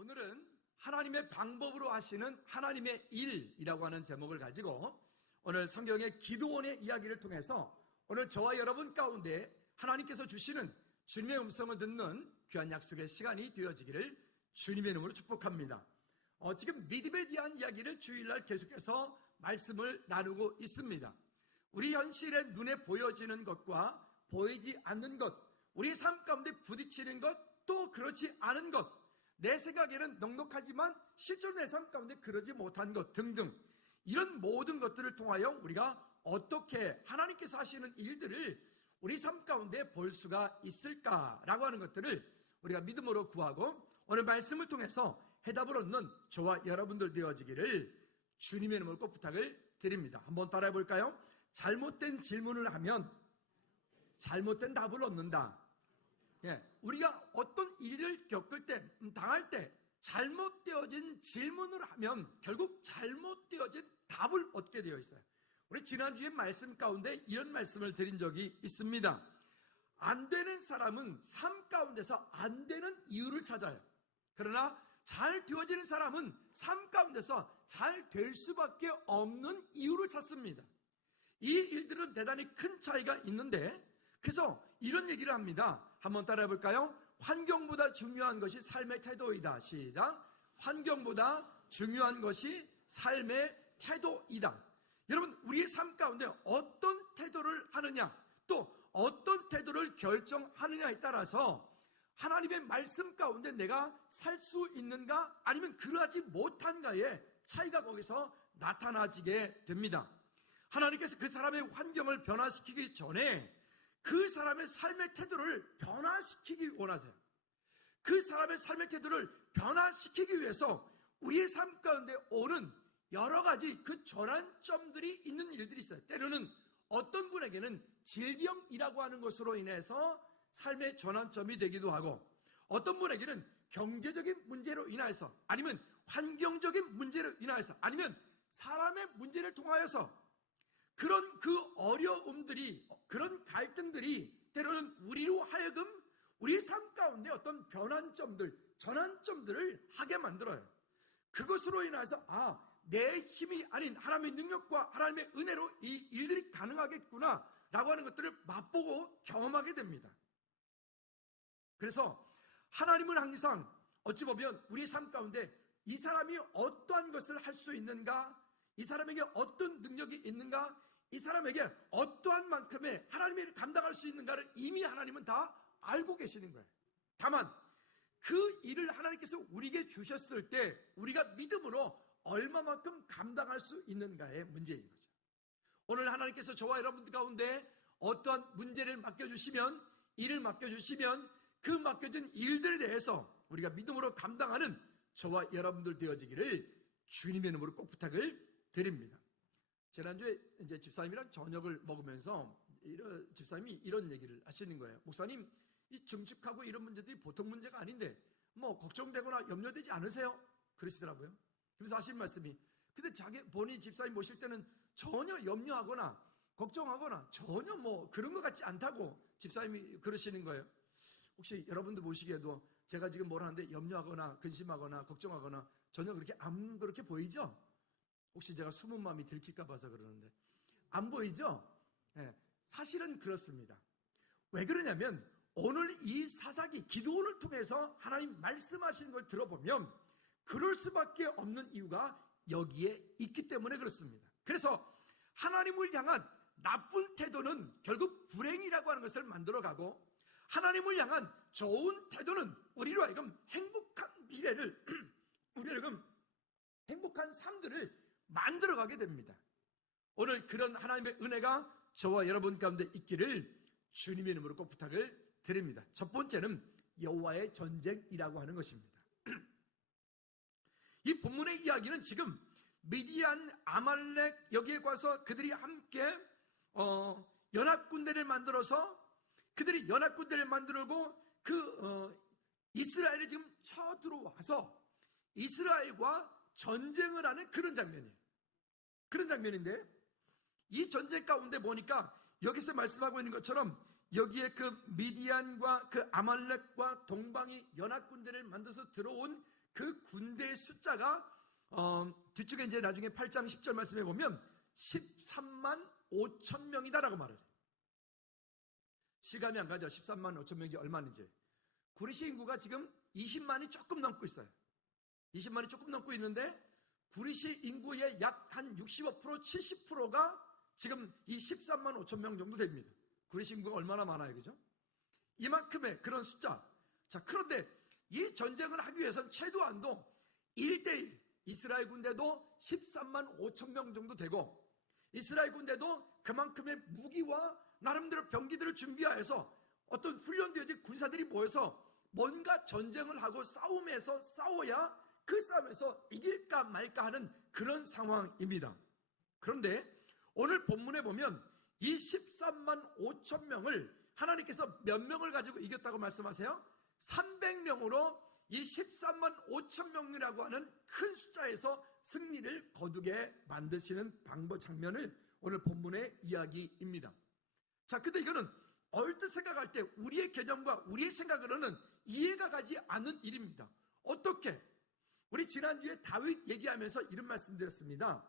오늘은 하나님의 방법으로 하시는 하나님의 일이라고 하는 제목을 가지고 오늘 성경의 기드온의 이야기를 통해서 오늘 저와 여러분 가운데 하나님께서 주시는 주님의 음성을 듣는 귀한 약속의 시간이 되어지기를 주님의 이름으로 축복합니다. 지금 믿음에 대한 이야기를 주일날 계속해서 말씀을 나누고 있습니다. 우리 현실에 눈에 보여지는 것과 보이지 않는 것, 우리 삶 가운데 부딪히는 것, 또 그렇지 않은 것, 내 생각에는 넉넉하지만 실제로 내 삶 가운데 그러지 못한 것 등등, 이런 모든 것들을 통하여 우리가 어떻게 하나님께서 하시는 일들을 우리 삶 가운데 볼 수가 있을까라고 하는 것들을 우리가 믿음으로 구하고 오늘 말씀을 통해서 해답을 얻는 저와 여러분들 되어지기를 주님의 이름으로 꼭 부탁을 드립니다. 한번 따라해 볼까요? 잘못된 질문을 하면 잘못된 답을 얻는다. 우리가 어떤 일을 겪을 때, 당할 때 잘못되어진 질문을 하면 결국 잘못되어진 답을 얻게 되어 있어요. 우리 지난주에 말씀 가운데 이런 말씀을 드린 적이 있습니다. 안 되는 사람은 삶 가운데서 안 되는 이유를 찾아요. 그러나 잘 되어지는 사람은 삶 가운데서 잘 될 수밖에 없는 이유를 찾습니다. 이 일들은 대단히 큰 차이가 있는데, 그래서 이런 얘기를 합니다. 한번 따라해 볼까요? 환경보다 중요한 것이 삶의 태도이다. 시작. 환경보다 중요한 것이 삶의 태도이다. 여러분, 우리의 삶 가운데 어떤 태도를 하느냐, 또 어떤 태도를 결정하느냐에 따라서 하나님의 말씀 가운데 내가 살 수 있는가 아니면 그러하지 못한가의 차이가 거기서 나타나지게 됩니다. 하나님께서 그 사람의 환경을 변화시키기 전에 그 사람의 삶의 태도를 변화시키기 원하세요. 그 사람의 삶의 태도를 변화시키기 위해서 우리의 삶 가운데 오는 여러 가지 그 전환점들이 있는 일들이 있어요. 때로는 어떤 분에게는 질병이라고 하는 것으로 인해서 삶의 전환점이 되기도 하고, 어떤 분에게는 경제적인 문제로 인하여서, 아니면 환경적인 문제로 인하여서, 아니면 사람의 문제를 통하여서 그런 그 어려움들이, 그런 갈등들이 때로는 우리로 하여금 우리 삶 가운데 어떤 변환점들, 전환점들을 하게 만들어요. 그것으로 인해서 내 힘이 아닌 하나님의 능력과 하나님의 은혜로 이 일들이 가능하겠구나 라고 하는 것들을 맛보고 경험하게 됩니다. 그래서 하나님은 항상 어찌 보면 우리 삶 가운데 이 사람이 어떠한 것을 할 수 있는가, 이 사람에게 어떤 능력이 있는가, 이 사람에게 어떠한 만큼의 하나님의 일을 감당할 수 있는가를 이미 하나님은 다 알고 계시는 거예요. 다만 그 일을 하나님께서 우리에게 주셨을 때 우리가 믿음으로 얼마만큼 감당할 수 있는가의 문제인 거죠. 오늘 하나님께서 저와 여러분들 가운데 어떠한 문제를 맡겨주시면, 일을 맡겨주시면 그 맡겨진 일들에 대해서 우리가 믿음으로 감당하는 저와 여러분들 되어지기를 주님의 이름으로 꼭 부탁을 드립니다. 지난주에 이제 집사님이랑 저녁을 먹으면서 집사님이 이런 얘기를 하시는 거예요. 목사님, 이 증축하고 이런 문제들이 보통 문제가 아닌데 뭐 걱정되거나 염려되지 않으세요? 그러시더라고요. 그래서 하신 말씀이, 근데 본인 집사님 모실 때는 전혀 염려하거나 걱정하거나 전혀 뭐 그런 것 같지 않다고 집사님이 그러시는 거예요. 혹시 여러분들 보시기에도 제가 지금 뭘 하는데 염려하거나 근심하거나 걱정하거나 전혀 그렇게 안 그렇게 보이죠? 혹시 제가 숨은 마음이 들킬까 봐서 그러는데 안 보이죠? 네, 사실은 그렇습니다. 왜 그러냐면 오늘 이 사사기 기드온을 통해서 하나님 말씀하시는 걸 들어보면 그럴 수밖에 없는 이유가 여기에 있기 때문에 그렇습니다. 그래서 하나님을 향한 나쁜 태도는 결국 불행이라고 하는 것을 만들어가고, 하나님을 향한 좋은 태도는 우리로 하여금 행복한 미래를 우리로 하여금 행복한 삶들을 만들어가게 됩니다. 오늘 그런 하나님의 은혜가 저와 여러분 가운데 있기를 주님의 이름으로 꼭 부탁을 드립니다. 첫 번째는 여호와의 전쟁이라고 하는 것입니다. 이 본문의 이야기는 지금 미디안, 아말렉 여기에 가서 그들이 함께 연합군대를 만들어서 그들이 연합군대를 만들고 이스라엘이 지금 쳐들어와서 이스라엘과 전쟁을 하는 그런 장면이에요. 그런 장면인데 이 전쟁 가운데 보니까 여기서 말씀하고 있는 것처럼 여기에 그 미디안과 그 아말렉과 동방이 연합군대를 만들어서 들어온 그 군대의 숫자가 뒤쪽에 이제 나중에 8장 10절 말씀해 보면 13만 5천 명이다라고 말을 해요. 시간이 안 가죠. 13만 5천 명이 얼마인지. 구리시 인구가 지금 20만이 조금 넘고 있어요. 20만이 조금 넘고 있는데 구리시 인구의 약 한 65%, 70%가 지금 이 13만 5천 명 정도 됩니다. 구리시 인구가 얼마나 많아요, 그죠? 이만큼의 그런 숫자. 자, 그런데 이 전쟁을 하기 위해서는 최소한도 1대1 이스라엘 군대도 13만 5천 명 정도 되고 이스라엘 군대도 그만큼의 무기와 나름대로 병기들을 준비하여서 어떤 훈련되어진 군사들이 모여서 뭔가 전쟁을 하고 싸움에서 싸워야 그 싸움에서 이길까 말까 하는 그런 상황입니다. 그런데 오늘 본문에 보면 이 13만 5천 명을 하나님께서 몇 명을 가지고 이겼다고 말씀하세요? 300명으로 이 13만 5천 명이라고 하는 큰 숫자에서 승리를 거두게 만드시는 방법 장면을 오늘 본문의 이야기입니다. 자, 근데 이거는 얼뜻 생각할 때 우리의 개념과 우리의 생각으로는 이해가 가지 않는 일입니다. 어떻게? 우리 지난주에 다윗 얘기하면서 이런 말씀 드렸습니다.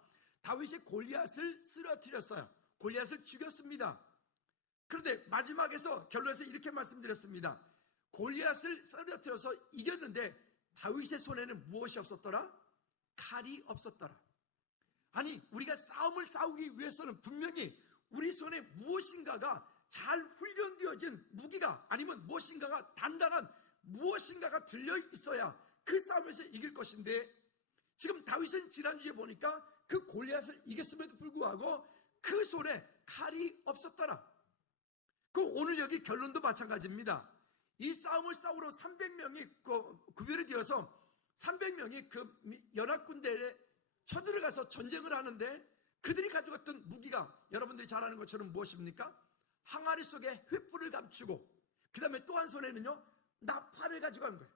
다윗이 골리앗을 쓰러뜨렸어요. 골리앗을 죽였습니다. 그런데 마지막에서 결론에서 이렇게 말씀드렸습니다. 골리앗을 쓰러뜨려서 이겼는데 다윗의 손에는 무엇이 없었더라? 칼이 없었더라. 아니, 우리가 싸움을 싸우기 위해서는 분명히 우리 손에 무엇인가가 잘 훈련되어진 무기가 아니면 무엇인가가 단단한 무엇인가가 들려 있어야 그 싸움에서 이길 것인데 지금 다윗은 지난주에 보니까 그 골리앗을 이겼음에도 불구하고 그 손에 칼이 없었더라. 그 오늘 여기 결론도 마찬가지입니다. 이 싸움을 싸우러 300명이 구별이 되어서 300명이 그 연합군대에 쳐들어가서 전쟁을 하는데 그들이 가지고 있던 무기가 여러분들이 잘 아는 것처럼 무엇입니까? 항아리 속에 횃불을 감추고 그 다음에 또 한 손에는요 나팔을 가지고 간 거예요.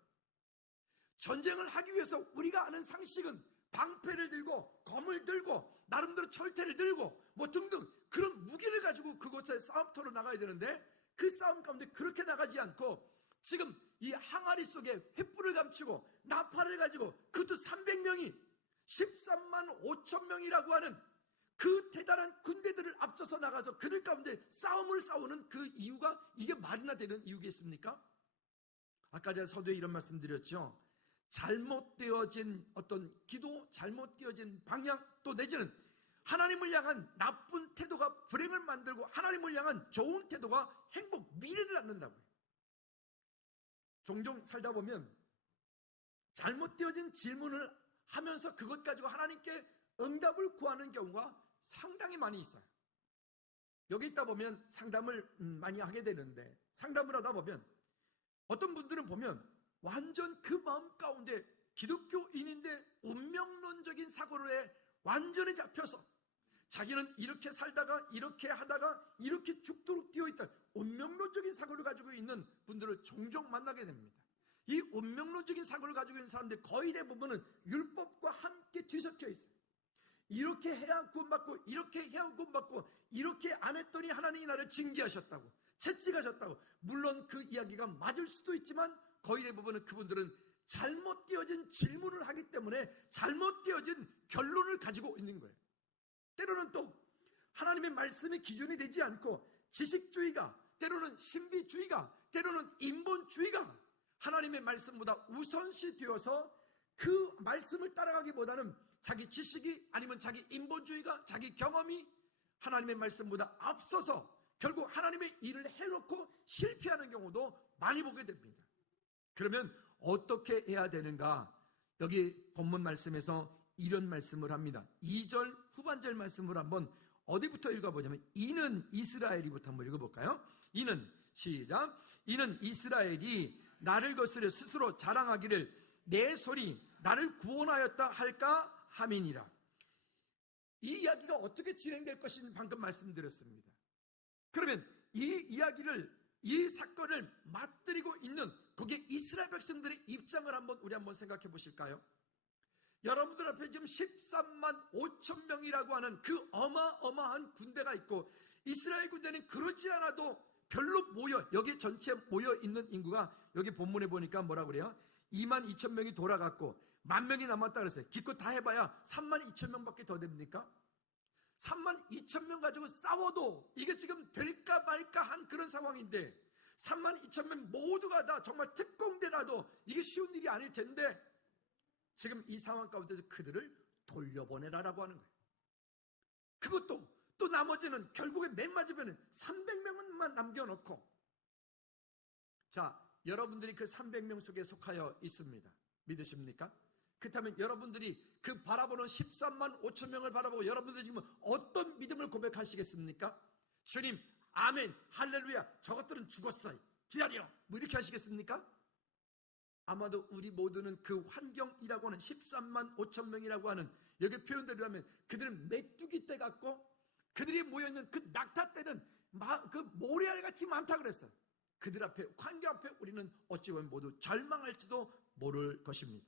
전쟁을 하기 위해서 우리가 아는 상식은 방패를 들고 검을 들고 나름대로 철퇴를 들고 뭐 등등 그런 무기를 가지고 그곳에 싸움터로 나가야 되는데 그 싸움 가운데 그렇게 나가지 않고 지금 이 항아리 속에 횃불을 감추고 나팔을 가지고 그것도 300명이 13만 5천 명이라고 하는 그 대단한 군대들을 앞서서 나가서 그들 가운데 싸움을 싸우는 그 이유가 이게 말이나 되는 이유겠습니까? 아까 제가 서두에 이런 말씀 드렸죠. 잘못되어진 어떤 기도, 잘못되어진 방향 또 내지는 하나님을 향한 나쁜 태도가 불행을 만들고 하나님을 향한 좋은 태도가 행복, 미래를 낳는다고요. 종종 살다 보면 잘못되어진 질문을 하면서 그것 가지고 하나님께 응답을 구하는 경우가 상당히 많이 있어요. 여기 있다 보면 상담을 많이 하게 되는데 상담을 하다 보면 어떤 분들은 보면 완전 그 마음 가운데 기독교인인데 운명론적인 사고로에 완전히 잡혀서 자기는 이렇게 살다가 이렇게 하다가 이렇게 죽도록 되어 있다. 운명론적인 사고를 가지고 있는 분들을 종종 만나게 됩니다. 이 운명론적인 사고를 가지고 있는 사람들 거의 대부분은 율법과 함께 뒤섞여 있어요. 이렇게 해야 구원받고 이렇게 해야 구원받고 이렇게 안 했더니 하나님이 나를 징계하셨다고 채찍하셨다고. 물론 그 이야기가 맞을 수도 있지만 거의 대부분은 그분들은 잘못되어진 질문을 하기 때문에 잘못되어진 결론을 가지고 있는 거예요. 때로는 또 하나님의 말씀이 기준이 되지 않고 지식주의가 때로는 신비주의가 때로는 인본주의가 하나님의 말씀보다 우선시 되어서 그 말씀을 따라가기보다는 자기 지식이 아니면 자기 인본주의가 자기 경험이 하나님의 말씀보다 앞서서 결국 하나님의 일을 해놓고 실패하는 경우도 많이 보게 됩니다. 그러면 어떻게 해야 되는가? 여기 본문 말씀에서 이런 말씀을 합니다. 2절 후반절 말씀을 한번 어디부터 읽어보자면 이는 이스라엘이부터 한번 읽어볼까요? 이는 시작. 이는 이스라엘이 나를 거스려 스스로 자랑하기를 내 손이 나를 구원하였다 할까 함이니라. 이 이야기가 어떻게 진행될 것인지 방금 말씀드렸습니다. 그러면 이 이야기를 이 사건을 맞들이고 있는 거기에 이스라엘 백성들의 입장을 우리 한번 생각해 보실까요? 여러분들 앞에 지금 13만 5천 명이라고 하는 그 어마어마한 군대가 있고 이스라엘 군대는 그러지 않아도 별로 여기 전체 모여 있는 인구가 여기 본문에 보니까 뭐라 그래요? 22,000명이 돌아갔고 10,000명이 남았다 그랬어요. 기껏 다 해봐야 32,000명밖에 더 됩니까? 32,000명 가지고 싸워도 이게 지금 될까 말까 한 그런 상황인데 32,000명 모두가 다 정말 특공대라도 이게 쉬운 일이 아닐 텐데 지금 이 상황 가운데서 그들을 돌려보내라라고 하는 거예요. 그것도 또 나머지는 결국에 맨 마지막에는 300명만 남겨놓고, 자, 여러분들이 그 300명 속에 속하여 있습니다. 믿으십니까? 그렇다면 여러분들이 그 바라보는 13만 5천 명을 바라보고 여러분들이 지금 어떤 믿음을 고백하시겠습니까? 주님, 아멘, 할렐루야, 저것들은 죽었어요, 기다려, 뭐 이렇게 하시겠습니까? 아마도 우리 모두는 그 환경이라고 하는 13만 5천 명이라고 하는 여기 표현대로 하면 그들은 메뚜기 떼 같고 그들이 모여있는 그 낙타 떼는 그 모래알같이 많다 그랬어요. 그들 앞에, 환경 앞에 우리는 어찌 보면 모두 절망할지도 모를 것입니다.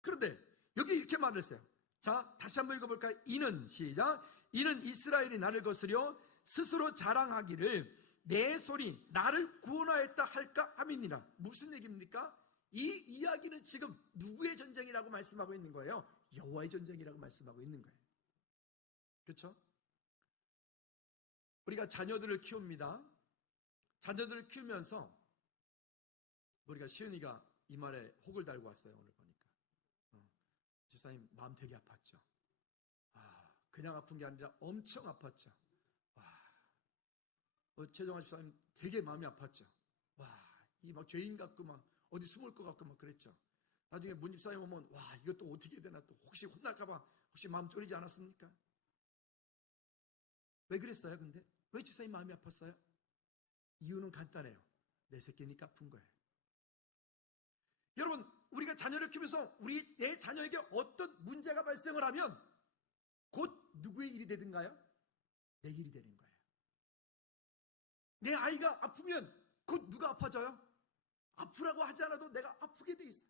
그런데 여기 이렇게 말했어요. 자, 다시 한번 읽어볼까요? 이는, 시작, 이는 이스라엘이 나를 거스려 스스로 자랑하기를 내 손이 나를 구원하였다 할까 함이니라. 무슨 얘기입니까? 이 이야기는 지금 누구의 전쟁이라고 말씀하고 있는 거예요? 여호와의 전쟁이라고 말씀하고 있는 거예요. 그렇죠? 우리가 자녀들을 키웁니다. 자녀들을 키우면서 우리가 시은이가 이 말에 혹을 달고 왔어요. 오늘 보니까 집사님 마음 되게 아팠죠. 그냥 아픈 게 아니라 엄청 아팠죠. 최정아 집사님 되게 마음이 아팠죠. 이 막 죄인 같고 막 어디 숨을 것 같고 막 그랬죠. 나중에 문 집사님 오면 이것도 어떻게 되나, 또 혹시 혼날까봐 혹시 마음 졸이지 않았습니까? 왜 그랬어요? 근데 왜 집사님 마음이 아팠어요? 이유는 간단해요. 내 새끼니까 아픈 거예요. 여러분, 우리가 자녀를 키우면서 내 자녀에게 어떤 문제가 발생을 하면 곧 누구의 일이 되든가요? 내 일이 되는 거예요. 내 아이가 아프면 곧 누가 아파져요? 아프라고 하지 않아도 내가 아프게 돼 있어요.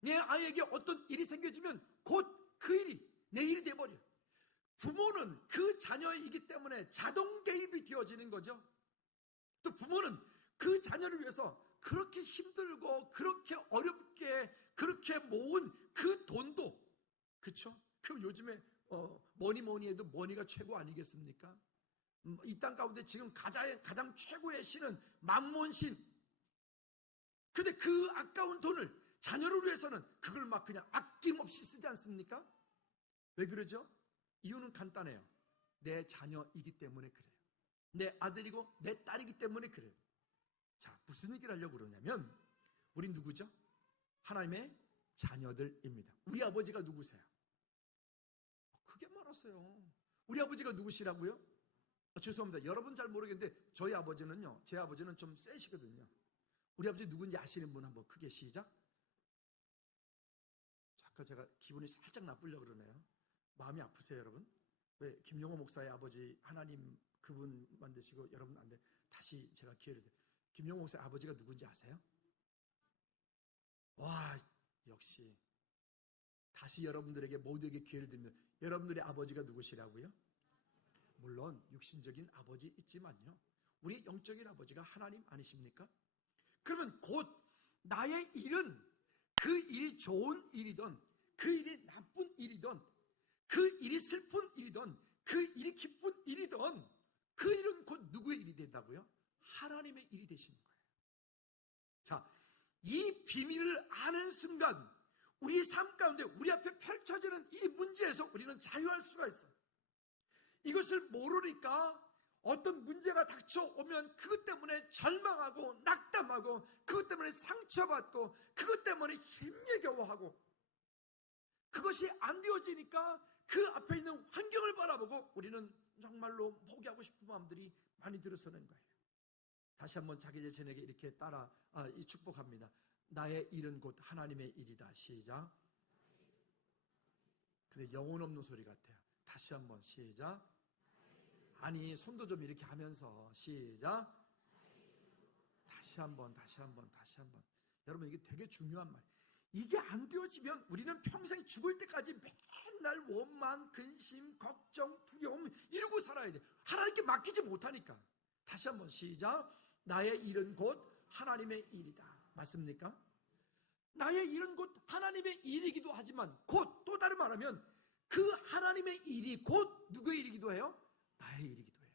내 아이에게 어떤 일이 생겨지면 곧 그 일이 내 일이 돼버려요. 부모는 그 자녀이기 때문에 자동 개입이 되어지는 거죠. 또 부모는 그 자녀를 위해서 그렇게 힘들고 그렇게 어렵게 그렇게 모은 그 돈도, 그쵸? 그 요즘에 뭐니 해도 머니가 최고 아니겠습니까? 이 땅 가운데 지금 가장 최고의 신은 만몬신. 근데 그 아까운 돈을 자녀를 위해서는 그걸 막 그냥 아낌없이 쓰지 않습니까? 왜 그러죠? 이유는 간단해요. 내 자녀이기 때문에 그래요. 내 아들이고 내 딸이기 때문에 그래요. 자, 무슨 얘기를 하려고 그러냐면 우린 누구죠? 하나님의 자녀들입니다. 우리 아버지가 누구세요? 크게 말하세요. 우리 아버지가 누구시라고요? 죄송합니다. 여러분 잘 모르겠는데 저희 아버지는요, 제 아버지는 좀 세시거든요. 우리 아버지 누군지 아시는 분 한번 크게 시작. 잠깐 제가 기분이 살짝 나쁘려고 그러네요. 마음이 아프세요, 여러분? 왜 김용호 목사의 아버지 하나님 그분 만드시고 여러분 안 돼. 다시 제가 기회를 드려요. 김용호 목사의 아버지가 누군지 아세요? 와, 역시 다시 여러분들에게 모두에게 기회를 드립니다. 여러분들의 아버지가 누구시라고요? 물론 육신적인 아버지 있지만요, 우리 영적인 아버지가 하나님 아니십니까? 그러면 곧 나의 일은 그 일이 좋은 일이든 그 일이 나쁜 일이든 그 일이 슬픈 일이든 그 일이 기쁜 일이든 그 일은 곧 누구의 일이 된다고요? 하나님의 일이 되시는 거예요. 자, 이 비밀을 아는 순간 우리 삶 가운데 우리 앞에 펼쳐지는 이 문제에서 우리는 자유할 수가 있어요. 이것을 모르니까 어떤 문제가 닥쳐오면 그것 때문에 절망하고 낙담하고 그것 때문에 상처받고 그것 때문에 힘겨워하고, 그것이 안 되어지니까 그 앞에 있는 환경을 바라보고 우리는 정말로 포기하고 싶은 마음들이 많이 들어서는 거예요. 다시 한번 자기 자신에게 이렇게 따라 축복합니다. 나의 일은 곧 하나님의 일이다. 시작. 근데 영혼 없는 소리 같아요. 다시 한번 시작. 아니, 손도 좀 이렇게 하면서 시작. 다시 한번. 여러분, 이게 되게 중요한 말이에요. 이게 안 되어지면 우리는 평생 죽을 때까지 맨날 원망, 근심, 걱정, 두려움 이러고 살아야 돼. 하나님께 맡기지 못하니까. 다시 한번 시작. 나의 일은 곧 하나님의 일이다. 맞습니까? 나의 일은 곧 하나님의 일이기도 하지만 곧 또 다른 말하면 그 하나님의 일이 곧 누구의 일이기도 해요? 나의 일이기도 해요.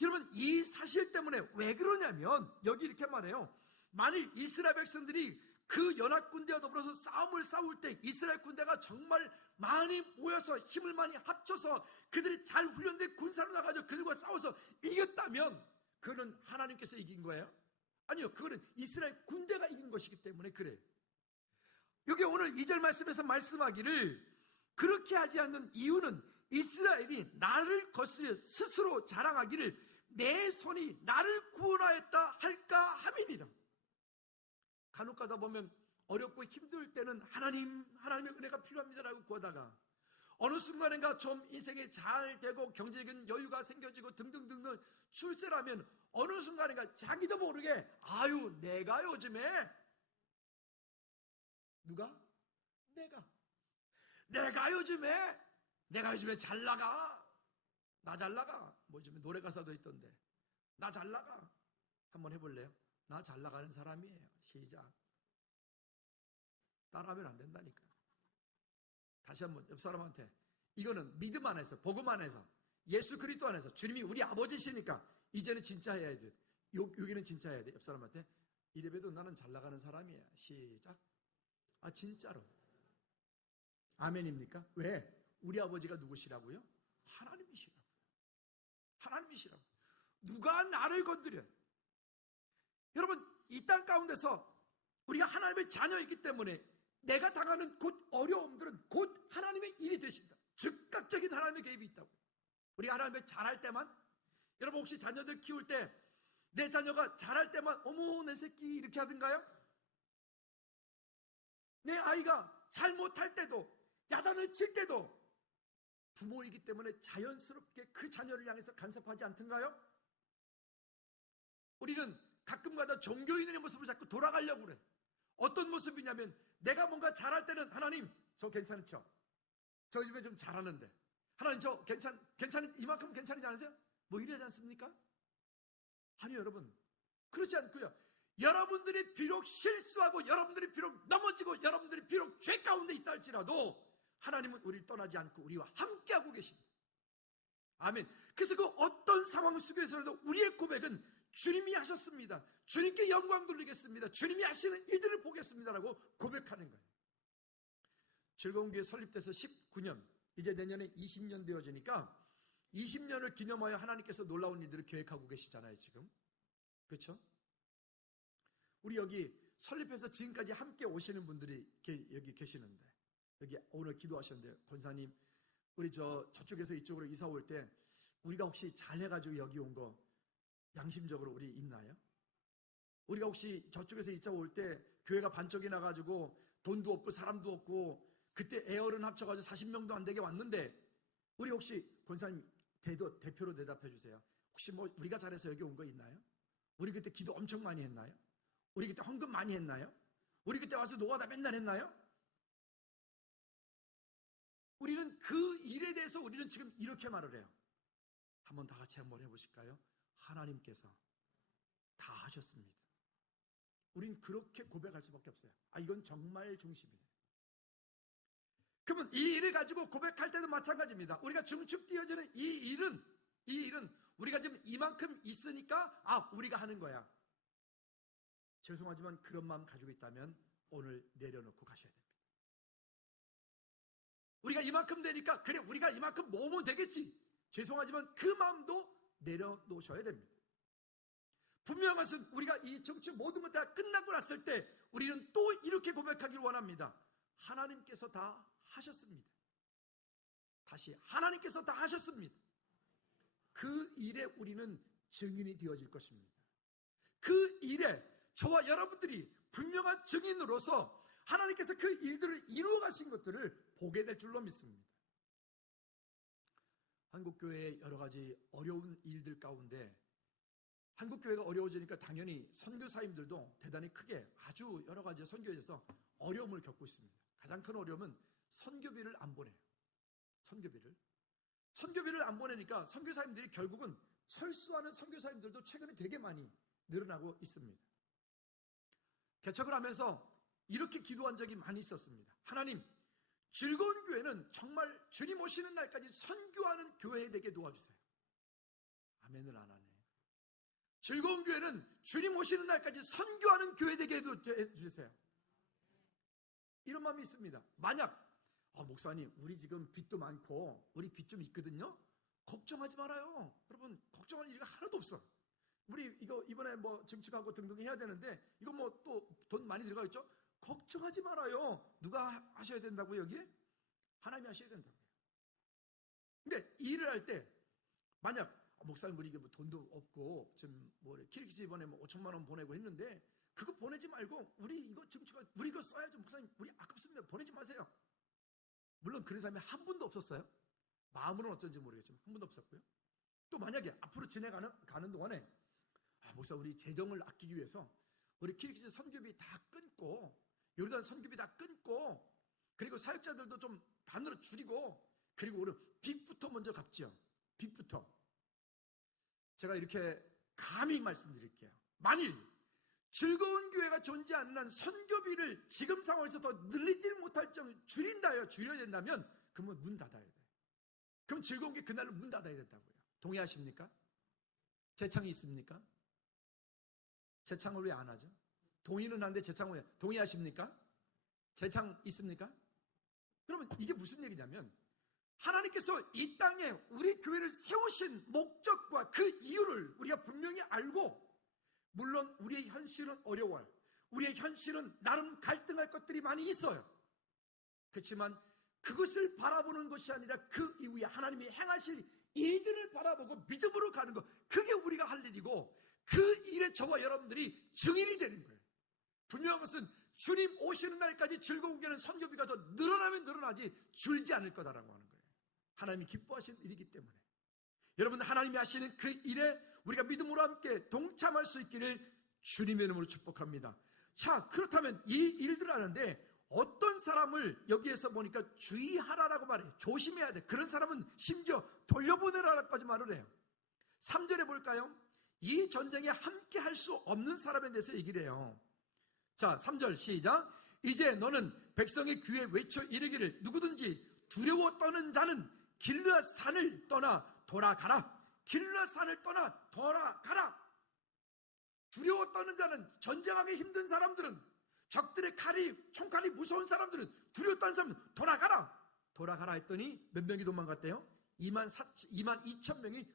여러분, 이 사실 때문에 왜 그러냐면 여기 이렇게 말해요. 만일 이스라엘 백성들이 그 연합 군대와 더불어서 싸움을 싸울 때 이스라엘 군대가 정말 많이 모여서 힘을 많이 합쳐서 그들이 잘 훈련된 군사로 나가서 그들과 싸워서 이겼다면 그거는 하나님께서 이긴 거예요? 아니요, 그거는 이스라엘 군대가 이긴 것이기 때문에 그래요. 여기 오늘 2절 말씀에서 말씀하기를 그렇게 하지 않는 이유는 이스라엘이 나를 거스려 스스로 자랑하기를 내 손이 나를 구원하였다 할까 함이니라. 간혹 가다 보면 어렵고 힘들 때는 하나님의 은혜가 필요합니다라고 구하다가 어느 순간인가 좀 인생이 잘 되고 경제적인 여유가 생겨지고 등등등등 출세라면 어느 순간인가 자기도 모르게 아유 내가 요즘에 누가? 내가 요즘에 잘 나가. 나 잘 나가. 뭐 요즘에 노래 가사도 있던데 나 잘 나가. 한번 해볼래요? 나 잘 나가는 사람이에요. 시작. 따라하면 안 된다니까. 다시 한번 옆 사람한테 이거는 믿음 안에서 복음 안에서 예수 그리스도 안에서 주님이 우리 아버지시니까 이제는 진짜 해야 돼. 여기는 진짜 해야 돼. 옆 사람한테 이래봬도 나는 잘 나가는 사람이야. 시작. 아 진짜로. 아멘입니까? 왜? 우리 아버지가 누구시라고요? 하나님이시라고요. 하나님이시라고. 누가 나를 건드려? 여러분, 이 땅 가운데서 우리가 하나님의 자녀이기 때문에 내가 당하는 곧 어려움들은 곧 하나님의 일이 되신다. 즉각적인 하나님의 개입이 있다고. 우리가 하나님의 잘할 때만, 여러분 혹시 자녀들 키울 때 내 자녀가 잘할 때만 어머 내 새끼 이렇게 하던가요? 내 아이가 잘못할 때도 야단을 칠 때도 부모이기 때문에 자연스럽게 그 자녀를 향해서 간섭하지 않던가요? 우리는 가끔가다 종교인의 모습을 자꾸 돌아가려고 그래. 어떤 모습이냐면 내가 뭔가 잘할 때는 하나님 저 괜찮죠? 저 집에 좀 잘하는데 하나님 저 괜찮은 이만큼 괜찮지 않으세요? 뭐 이러지 않습니까? 아니요 여러분, 그렇지 않고요. 여러분들이 비록 실수하고 여러분들이 비록 넘어지고 여러분들이 비록 죄 가운데 있다 할지라도 하나님은 우리를 떠나지 않고 우리와 함께하고 계십니다. 아멘. 그래서 그 어떤 상황 속에서도 우리의 고백은 주님이 하셨습니다. 주님께 영광 돌리겠습니다. 주님이 하시는 일들을 보겠습니다라고 고백하는 거예요. 즐거운 교회 설립돼서 19년, 이제 내년에 20년 되어지니까 20년을 기념하여 하나님께서 놀라운 일들을 계획하고 계시잖아요 지금. 그렇죠? 우리 여기 설립해서 지금까지 함께 오시는 분들이 여기 계시는데 여기 오늘 기도하셨는데 권사님 우리 저쪽에서 이쪽으로 이사 올 때 우리가 혹시 잘해가지고 여기 온 거 양심적으로 우리 있나요? 우리가 혹시 저쪽에서 이사 올 때 교회가 반쪽이 나가지고 돈도 없고 사람도 없고 그때 에어른 합쳐가지고 40명도 안 되게 왔는데 우리 혹시 권사님 대표로 대답해 주세요. 혹시 뭐 우리가 잘해서 여기 온 거 있나요? 우리 그때 기도 엄청 많이 했나요? 우리 그때 헌금 많이 했나요? 우리 그때 와서 노가다 맨날 했나요? 우리는 그 일에 대해서 우리는 지금 이렇게 말을 해요. 한번 다 같이 한번 해보실까요? 하나님께서 다 하셨습니다. 우린 그렇게 고백할 수밖에 없어요. 아 이건 정말 중심이에요. 그러면 이 일을 가지고 고백할 때도 마찬가지입니다. 우리가 중축 띄어지는 이 일은 우리가 지금 이만큼 있으니까 우리가 하는 거야. 죄송하지만 그런 마음 가지고 있다면 오늘 내려놓고 가셔야 됩니다. 우리가 이만큼 되니까 그래 우리가 이만큼 모으면 되겠지. 죄송하지만 그 마음도 내려놓으셔야 됩니다. 분명한 것은 우리가 이 정치 모든 것 다 끝나고 났을 때 우리는 또 이렇게 고백하기를 원합니다. 하나님께서 다 하셨습니다. 다시 하나님께서 다 하셨습니다. 그 일에 우리는 증인이 되어질 것입니다. 그 일에 저와 여러분들이 분명한 증인으로서 하나님께서 그 일들을 이루어 가신 것들을 보게 될 줄로 믿습니다. 한국교회의 여러 가지 어려운 일들 가운데 한국교회가 어려워지니까 당연히 선교사님들도 대단히 크게 아주 여러 가지 선교에서 어려움을 겪고 있습니다. 가장 큰 어려움은 선교비를 안 보내요. 선교비를 안 보내니까 선교사님들이 결국은 철수하는 선교사님들도 최근에 되게 많이 늘어나고 있습니다. 개척을 하면서 이렇게 기도한 적이 많이 있었습니다. 하나님, 즐거운 교회는 정말 주님 오시는 날까지 선교하는 교회 되게 도와주세요. 아멘을 안 하네. 즐거운 교회는 주님 오시는 날까지 선교하는 교회 되게 해주세요. 이런 마음이 있습니다. 만약 목사님, 우리 지금 빚도 많고 우리 빚 좀 있거든요. 걱정하지 말아요. 여러분, 걱정할 일이 하나도 없어. 우리 이거 이번에 뭐 증축하고 등등 해야 되는데 이거 뭐 또 돈 많이 들어가 있죠? 걱정하지 말아요. 누가 하셔야 된다고요, 여기에? 하나님이 하셔야 된다고요. 근데 일을 할 때 만약 목사님, 우리 이게 뭐 돈도 없고 지금 뭐 키르기즈 이번에 뭐 5천만 원 보내고 했는데 그거 보내지 말고 우리 이거 증축, 우리 이거 써야죠. 목사님, 우리 아깝습니다. 보내지 마세요. 물론 그런 사람이 한 분도 없었어요. 마음으로는 어쩐지 모르겠지만 한 분도 없었고요. 또 만약에 앞으로 가는 동안에 목사, 우리 재정을 아끼기 위해서 우리 키르기즈 선교비 다 끊고 요르단 선교비 다 끊고 그리고 사역자들도 좀 반으로 줄이고 그리고 우리 빚부터 먼저 갚죠. 빚부터. 제가 이렇게 감히 말씀드릴게요. 만일 즐거운 교회가 존재하는 한 선교비를 지금 상황에서 더 늘리지 못할 정도로 줄여야 된다면 그러면 문 닫아야 돼요. 그럼 즐거운 게 그날로 문 닫아야 된다고요. 동의하십니까? 재창이 있습니까? 재창을 왜 안 하죠? 동의는 하는데 재창을 왜? 동의하십니까? 재창 있습니까? 그러면 이게 무슨 얘기냐면 하나님께서 이 땅에 우리 교회를 세우신 목적과 그 이유를 우리가 분명히 알고, 물론 우리의 현실은 어려워요. 우리의 현실은 나름 갈등할 것들이 많이 있어요. 그렇지만 그것을 바라보는 것이 아니라 그 이후에 하나님이 행하실 일들을 바라보고 믿음으로 가는 것, 그게 우리가 할 일이고 그 일에 저와 여러분들이 증인이 되는 거예요. 분명한 것은 주님 오시는 날까지 즐거운 교회는 선교비가 더 늘어나면 늘어나지 줄지 않을 거다라고 하는 거예요. 하나님이 기뻐하시는 일이기 때문에 여러분, 하나님이 하시는 그 일에 우리가 믿음으로 함께 동참할 수 있기를 주님의 이름으로 축복합니다. 자, 그렇다면 이 일들을 하는데 어떤 사람을 여기에서 보니까 주의하라라고 말해요. 조심해야 돼. 그런 사람은 심지어 돌려보내라라고까지 말을 해요. 3절에 볼까요? 이 전쟁에 함께 할 수 없는 사람에 대해서 얘기를 해요. 자, 3절 시작. 이제 너는 백성의 귀에 외쳐 이르기를 누구든지 두려워 떠는 자는 길르앗 산을 떠나 돌아가라. 길르앗 산을 떠나 돌아가라. 두려워 떠는 자는, 전쟁하기 힘든 사람들은, 적들의 총칼이 무서운 사람들은, 두려워 떠는 사람은 돌아가라. 돌아가라 했더니 몇 명이 도망갔대요? 2만 2천 명이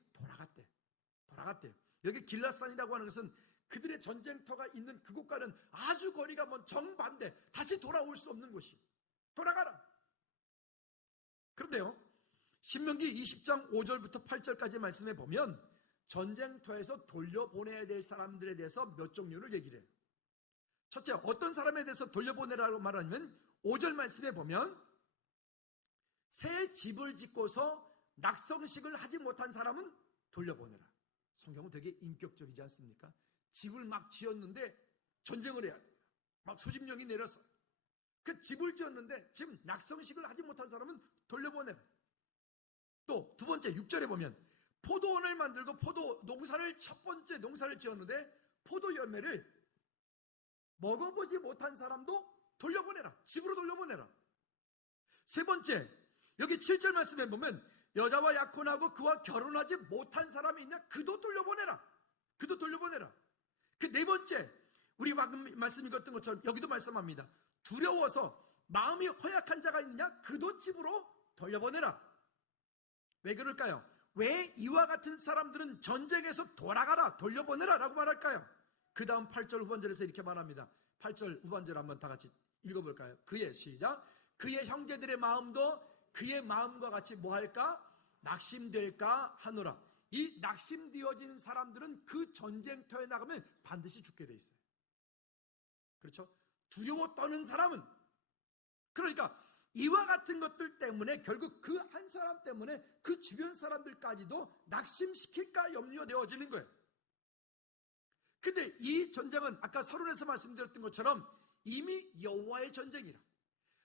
돌아갔대요. 여기 길르앗산이라고 하는 것은 그들의 전쟁터가 있는 그곳과는 아주 거리가 먼 정반대, 다시 돌아올 수 없는 곳이. 돌아가라. 그런데요, 신명기 20장 5절부터 8절까지 말씀해 보면 전쟁터에서 돌려보내야 될 사람들에 대해서 몇 종류를 얘기를 해요. 첫째, 어떤 사람에 대해서 돌려보내라고 말하면 5절 말씀해 보면 새 집을 짓고서 낙성식을 하지 못한 사람은 돌려보내라. 성경은 되게 인격적이지 않습니까? 집을 막 지었는데 전쟁을 해야 돼요. 막 수십명이 내렸어. 그 집을 지었는데 지금 낙성식을 하지 못한 사람은 돌려보내라. 또 두 번째 6절에 보면 포도원을 만들고 포도 농사를 첫 번째 농사를 지었는데 포도 열매를 먹어보지 못한 사람도 돌려보내라. 집으로 돌려보내라. 세 번째, 여기 7절 말씀에 보면 여자와 약혼하고 그와 결혼하지 못한 사람이 있냐? 그도 돌려보내라. 그 네 번째, 우리 방금 말씀 읽었던 것처럼 여기도 말씀합니다. 두려워서 마음이 허약한 자가 있느냐? 그도 집으로 돌려보내라. 왜 그럴까요? 왜 이와 같은 사람들은 전쟁에서 돌아가라, 돌려보내라 라고 말할까요? 그 다음 8절 후반절에서 이렇게 말합니다. 8절 후반절 한번 다 같이 읽어볼까요? 시작. 그의 형제들의 마음도 그의 마음과 같이 뭐할까? 낙심될까 하노라. 이 낙심되어진 사람들은 그 전쟁터에 나가면 반드시 죽게 돼 있어요. 그렇죠? 두려워 떠는 사람은, 그러니까 이와 같은 것들 때문에 결국 그 한 사람 때문에 그 주변 사람들까지도 낙심시킬까 염려되어지는 거예요. 근데 이 전쟁은 아까 서론에서 말씀드렸던 것처럼 이미 여호와의 전쟁이라.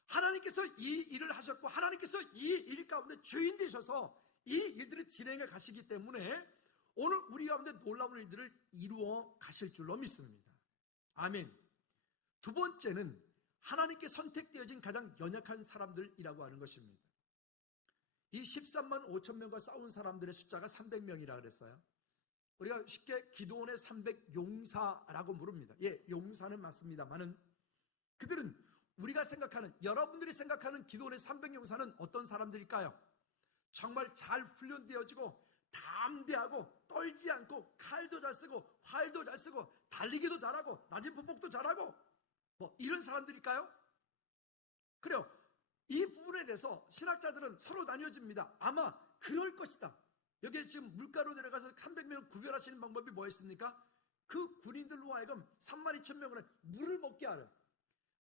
하나님께서 이 일을 하셨고 하나님께서 이 일 가운데 주인 되셔서 이 일들을 진행해 가시기 때문에 오늘 우리 가운데 놀라운 일들을 이루어 가실 줄로 믿습니다. 아멘. 두 번째는 하나님께 선택되어진 가장 연약한 사람들이라고 하는 것입니다. 이 13만 5천 명과 싸운 사람들의 숫자가 300명이라 그랬어요. 우리가 쉽게 기드온의 300용사라고 부릅니다. 예, 용사는 맞습니다만은 그들은 우리가 생각하는, 여러분들이 생각하는 기드온의 300용사는 어떤 사람들일까요? 정말 잘 훈련되어지고 담대하고 떨지 않고 칼도 잘 쓰고 활도 잘 쓰고 달리기도 잘하고 낮은 포복도 잘하고 뭐 이런 사람들일까요? 그래요. 이 부분에 대해서 신학자들은 서로 나뉘어집니다. 아마 그럴 것이다. 여기에 지금 물가로 내려가서 300명을 구별하시는 방법이 뭐였습니까? 그 군인들로 하여금 32,000명을 물을 먹게 하라.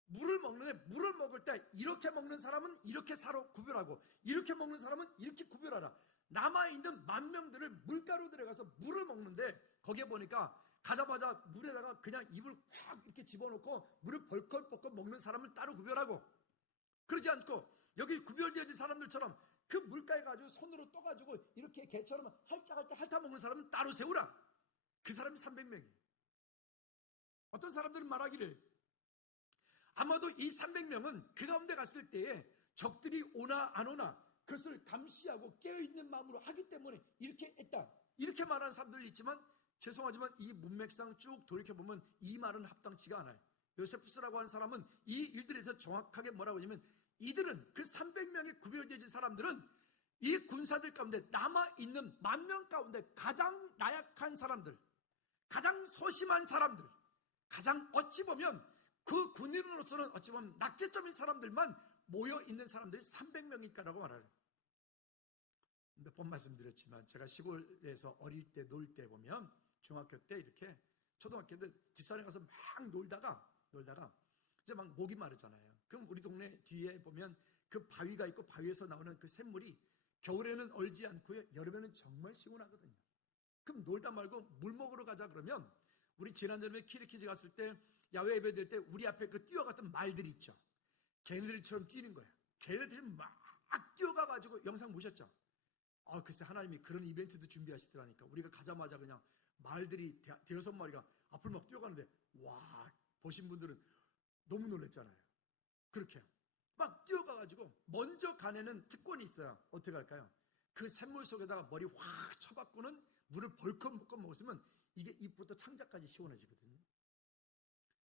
물을 먹는데 물을 먹을 때 이렇게 먹는 사람은 이렇게 사로 구별하고 이렇게 먹는 사람은 이렇게 구별하라. 남아있는 10,000명들을 물가로 들어가서 물을 먹는데 거기에 보니까 가자마자 물에다가 그냥 입을 확 이렇게 집어넣고 물을 벌컥벌컥 먹는 사람을 따로 구별하고, 그러지 않고 여기 구별되어진 사람들처럼 그 물가에 가지고 손으로 떠가지고 이렇게 개처럼 할짝할짝 핥아먹는 사람은 따로 세우라. 그 사람이 300명이에요. 어떤 사람들은 말하기를 아마도 이 300명은 그 가운데 갔을 때에 적들이 오나 안 오나 그것을 감시하고 깨어있는 마음으로 하기 때문에 이렇게 했다, 이렇게 말하는 사람들이 있지만 죄송하지만 이 문맥상 쭉 돌이켜보면 이 말은 합당치가 않아요. 요세푸스라고 하는 사람은 이 일들에서 정확하게 뭐라고 하냐면 이들은 그 300명의 구별되어진 사람들은 이 군사들 가운데 남아있는 10,000명 가운데 가장 나약한 사람들, 가장 소심한 사람들, 가장 어찌 보면 그 군인으로서는 어찌 보면 낙제점인 사람들만 모여있는 사람들이 300명일까라고 말하래요. 몇 번 말씀드렸지만 제가 시골에서 어릴 때 놀 때 보면 중학교 때 이렇게 초등학교 때 뒷산에 가서 막 놀다가 이제 막 목이 마르잖아요. 그럼 우리 동네 뒤에 보면 그 바위가 있고 바위에서 나오는 그 샘물이 겨울에는 얼지 않고요, 여름에는 정말 시원하거든요. 그럼 놀다 말고 물 먹으러 가자 그러면 우리 지난주에 키리키즈 갔을 때 야외 예배 될 때 우리 앞에 그 뛰어갔던 말들이 있죠. 걔네들처럼 뛰는 거예요. 걔네들이 막 뛰어가가지고 영상 보셨죠? 글쎄 하나님이 그런 이벤트도 준비하시더라니까. 우리가 가자마자 그냥 말들이 5마리가 앞을 막 뛰어가는데 와, 보신 분들은 너무 놀랐잖아요. 그렇게 막 뛰어가가지고 먼저 가내는 특권이 있어요. 어떻게 할까요? 그 샘물 속에다가 머리 확 쳐박고는 물을 벌컥벌컥 먹었으면 이게 입부터 창자까지 시원해지거든요.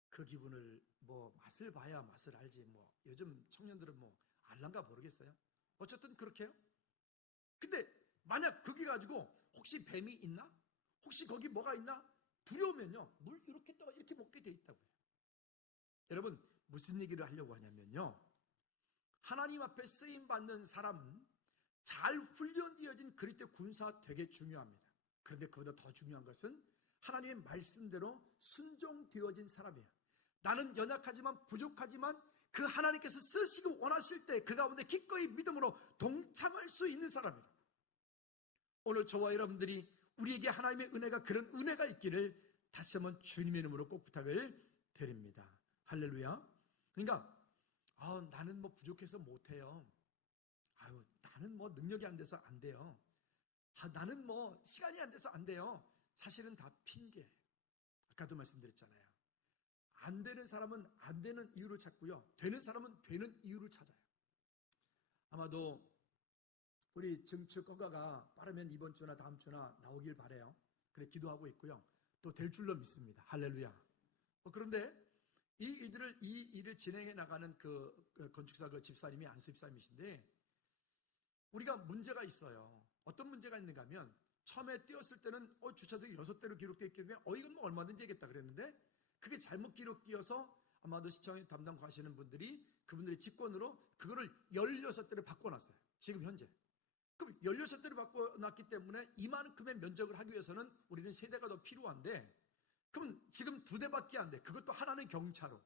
그 기분을 뭐 맛을 봐야 맛을 알지, 뭐 요즘 청년들은 뭐 알란가 모르겠어요. 어쨌든 그렇게 해요. 근데 만약 거기 가지고 혹시 뱀이 있나? 혹시 거기 뭐가 있나? 두려우면요, 물 이렇게 떠가 이렇게 먹게 돼 있다고요. 여러분 무슨 얘기를 하려고 하냐면요, 하나님 앞에 쓰임받는 사람은 잘 훈련되어진 그리스도의 군사가 되게 중요합니다. 그런데 그보다 더 중요한 것은 하나님의 말씀대로 순종되어진 사람이에요. 나는 연약하지만 부족하지만 그 하나님께서 쓰시고 원하실 때 그 가운데 기꺼이 믿음으로 동참할 수 있는 사람이에요. 오늘 저와 여러분들이 우리에게 하나님의 은혜가, 그런 은혜가 있기를 다시 한번 주님의 이름으로 꼭 부탁을 드립니다. 할렐루야. 그러니까 나는 뭐 부족해서 못해요. 나는 뭐 능력이 안 돼서 안 돼요. 나는 뭐 시간이 안 돼서 안 돼요. 사실은 다 핑계. 아까도 말씀드렸잖아요. 안 되는 사람은 안 되는 이유를 찾고요, 되는 사람은 되는 이유를 찾아요. 아마도 우리 증축 허가가 빠르면 이번 주나 다음 주나 나오길 바라요. 그래 기도하고 있고요. 또 될 줄로 믿습니다. 할렐루야. 그런데 이 일을 진행해 나가는 그 건축사 그 집사님이 안수 집사님이신데, 우리가 문제가 있어요. 어떤 문제가 있는가 하면 처음에 띄웠을 때는 주차장이 6대로 기록되어 있기 때문에 이건 뭐 얼마든지 하겠다 그랬는데 그게 잘못 기록되어서 아마도 시청 담당하시는 분들이 그분들의 직권으로 그거를 16대로 바꿔놨어요. 지금 현재. 그럼 16대로 바꿔놨기 때문에 이만큼의 면적을 하기 위해서는 우리는 3대가 더 필요한데, 그럼 지금 2대밖에 안 돼. 그것도 하나는 경차로.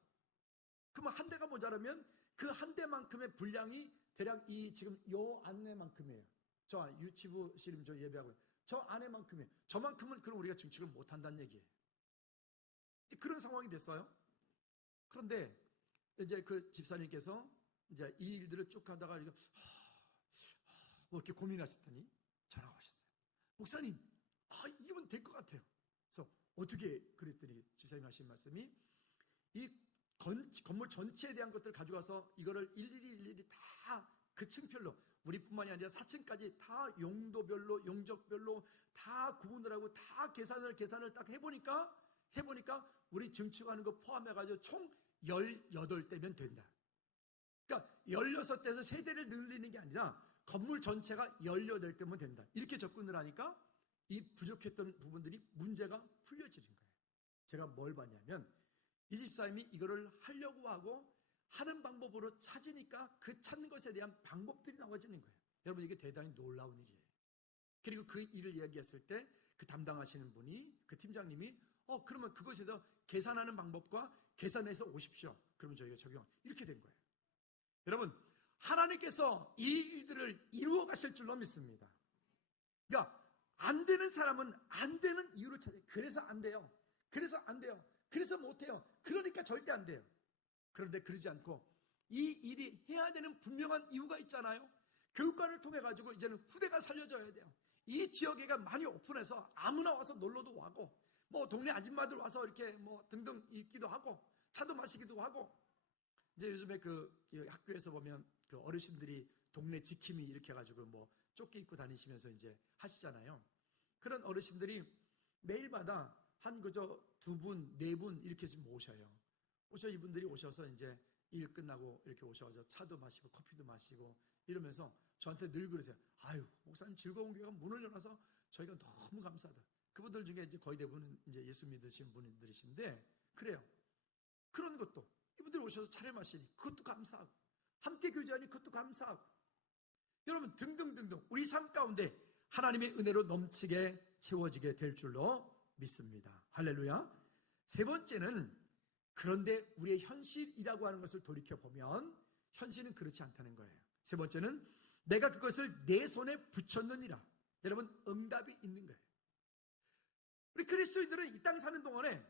그러면 1대가 모자라면 그 1대만큼의 분량이 대략 이 지금 요 안에만큼이에요. 저 유치부실임 저 예배하고 저 안에만큼이에요. 저만큼은 그럼 우리가 증축을 못한다는 얘기예요. 그런 상황이 됐어요. 그런데 이제 그 집사님께서 이제 이 일들을 쭉 하다가 뭐 이렇게 고민하시더니 전화가 오셨어요. 목사님, 이건 될 것 같아요. 그래서 어떻게 그랬더니 집사님 하신 말씀이, 이 건물 전체에 대한 것들을 가져가서 이거를 일일이 다 그 층별로, 우리뿐만이 아니라 4층까지 다 용도별로, 용적별로 다 구분을 하고 다 계산을 딱 해보니까 우리 증축하는 거 포함해가지고 총 18대면 된다. 그러니까 16대에서 세대를 늘리는 게 아니라 건물 전체가 18대면 된다. 이렇게 접근을 하니까 이 부족했던 부분들이 문제가 풀려지는 거예요. 제가 뭘 봤냐면 이 집사님이 이거를 하려고 하고 하는 방법으로 찾으니까 그 찾는 것에 대한 방법들이 나와지는 거예요. 여러분, 이게 대단히 놀라운 일이에요. 그리고 그 일을 이야기했을 때 그 담당하시는 분이, 그 팀장님이 그러면 그것에 대해서 계산하는 방법과 계산해서 오십시오. 그러면 저희가 적용, 이렇게 된 거예요. 여러분, 하나님께서 이 일들을 이루어 가실 줄로 믿습니다. 그러니까 안 되는 사람은 안 되는 이유를 찾아요. 그래서 안 돼요. 그래서 안 돼요. 그래서 못 해요. 그러니까 절대 안 돼요. 그런데 그러지 않고 이 일이 해야 되는 분명한 이유가 있잖아요. 교육관을 통해 가지고 이제는 후대가 살려져야 돼요. 이 지역에가 많이 오픈해서 아무나 와서 놀러도 하고, 뭐 동네 아줌마들 와서 이렇게 뭐 등등 있기도 하고, 차도 마시기도 하고. 이제 요즘에 그 학교에서 보면 그 어르신들이 동네 지킴이 이렇게 해가지고 뭐 조끼 입고 다니시면서 이제 하시잖아요. 그런 어르신들이 매일마다 한 그저 2분, 4분 이렇게 좀 오셔요. 이분들이 오셔서 이제 일 끝나고 이렇게 오셔서 차도 마시고 커피도 마시고 이러면서 저한테 늘 그러세요. 아유, 목사님 즐거운 교회가 문을 열어서 저희가 너무 감사하다. 그분들 중에 이제 거의 대부분은 이제 예수 믿으신 분들이신데, 그래요. 그런 것도 이분들이 오셔서 차를 마시니 그것도 감사하고, 함께 교제하니 그것도 감사하고, 여러분 등등등등 우리 삶 가운데 하나님의 은혜로 넘치게 채워지게 될 줄로 믿습니다. 할렐루야. 세 번째는, 그런데 우리의 현실이라고 하는 것을 돌이켜보면 현실은 그렇지 않다는 거예요. 세 번째는, 내가 그것을 내 손에 붙였느니라. 여러분, 응답이 있는 거예요. 우리 그리스도인들은 이 땅 사는 동안에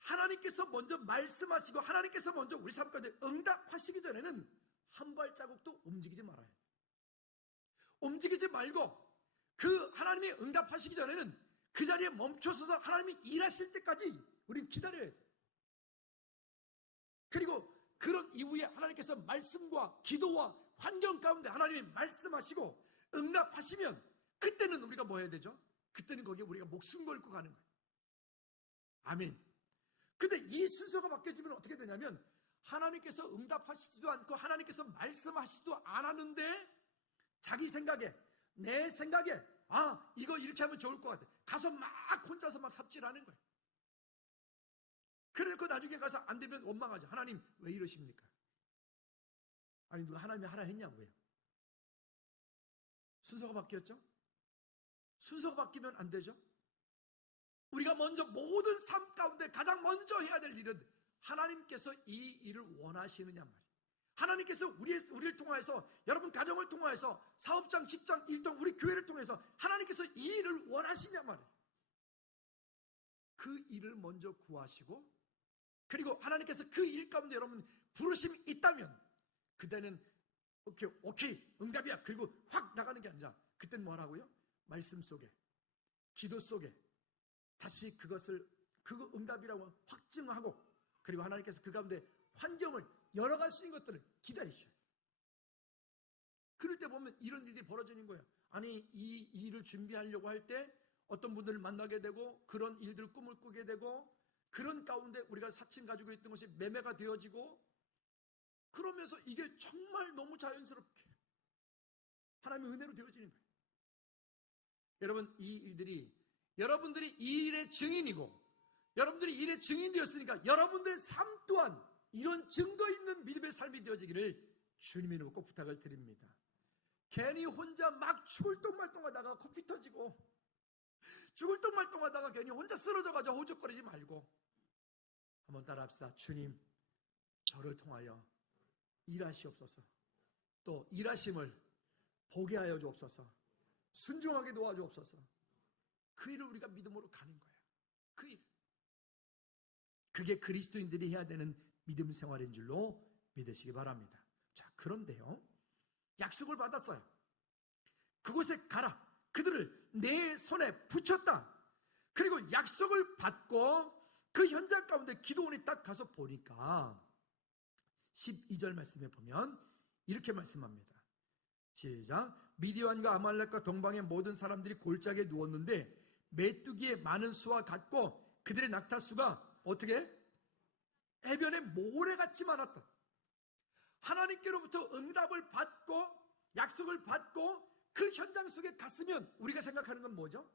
하나님께서 먼저 말씀하시고 하나님께서 먼저 우리 삶 가운데 응답하시기 전에는 한 발자국도 움직이지 말아요. 움직이지 말고 그 하나님이 응답하시기 전에는 그 자리에 멈춰서서 하나님이 일하실 때까지 우리는 기다려야 돼요. 그리고 그런 이후에 하나님께서 말씀과 기도와 환경 가운데 하나님이 말씀하시고 응답하시면 그때는 우리가 뭐 해야 되죠? 그때는 거기에 우리가 목숨 걸고 가는 거예요. 아멘. 근데 이 순서가 바뀌어지면 어떻게 되냐면, 하나님께서 응답하시지도 않고 하나님께서 말씀하시지도 않았는데 자기 생각에, 내 생각에 이거 이렇게 하면 좋을 것 같아. 가서 막 혼자서 막 삽질하는 거예요. 그래놓고 나중에 가서 안 되면 원망하죠. 하나님 왜 이러십니까? 아니, 누가 하나님이 하라 했냐고요. 순서가 바뀌었죠? 순서가 바뀌면 안 되죠? 우리가 먼저 모든 삶 가운데 가장 먼저 해야 될 일은 하나님께서 이 일을 원하시느냐 말이에요. 하나님께서 우리를 통해서, 여러분 가정을 통해서, 사업장, 직장, 일동, 우리 교회를 통해서 하나님께서 이 일을 원하시냐 말이에요. 그 일을 먼저 구하시고, 그리고 하나님께서 그 일 가운데 여러분 부르심이 있다면 그때는 오케이 응답이야. 그리고 확 나가는 게 아니라 그때는 뭐 하라고요? 말씀 속에, 기도 속에 다시 그 응답이라고 확증하고, 그리고 하나님께서 그 가운데 환경을 열어갈 수 있는 것들을 기다리셔요. 그럴 때 보면 이런 일이 벌어지는 거예요. 아니, 이 일을 준비하려고 할 때 어떤 분들을 만나게 되고 그런 일들을 꿈을 꾸게 되고, 그런 가운데 우리가 사칭 가지고 있던 것이 매매가 되어지고, 그러면서 이게 정말 너무 자연스럽게 하나님의 은혜로 되어지는 거예요. 여러분, 이 일들이 여러분들이 이 일의 증인이고, 여러분들이 이 일의 증인되었으니까 여러분들의 삶 또한 이런 증거 있는 믿음의 삶이 되어지기를 주님의 이름으로 꼭 부탁을 드립니다. 괜히 혼자 막 죽을 똥말똥 하다가 코피 터지고, 죽을 똥말똥 하다가 괜히 혼자 쓰러져가지고 호적거리지 말고 한번 따라합시다. 주님, 저를 통하여 일하시옵소서. 또 일하심을 보게 하여 주옵소서. 순종하게 도와주옵소서. 그 일을 우리가 믿음으로 가는 거예요. 그 일. 그게 그리스도인들이 해야 되는 믿음 생활인 줄로 믿으시기 바랍니다. 자, 그런데요, 약속을 받았어요. 그곳에 가라. 그들을 내 손에 붙였다. 그리고 약속을 받고 그 현장 가운데 기드온이 딱 가서 보니까 12절 말씀에 보면 이렇게 말씀합니다. 시작. 미디안과 아말렉과 동방의 모든 사람들이 골짜기에 누웠는데 메뚜기의 많은 수와 같고 그들의 낙타수가 어떻게? 해변에 모래같이 많았다. 하나님께로부터 응답을 받고 약속을 받고 그 현장 속에 갔으면 우리가 생각하는 건 뭐죠?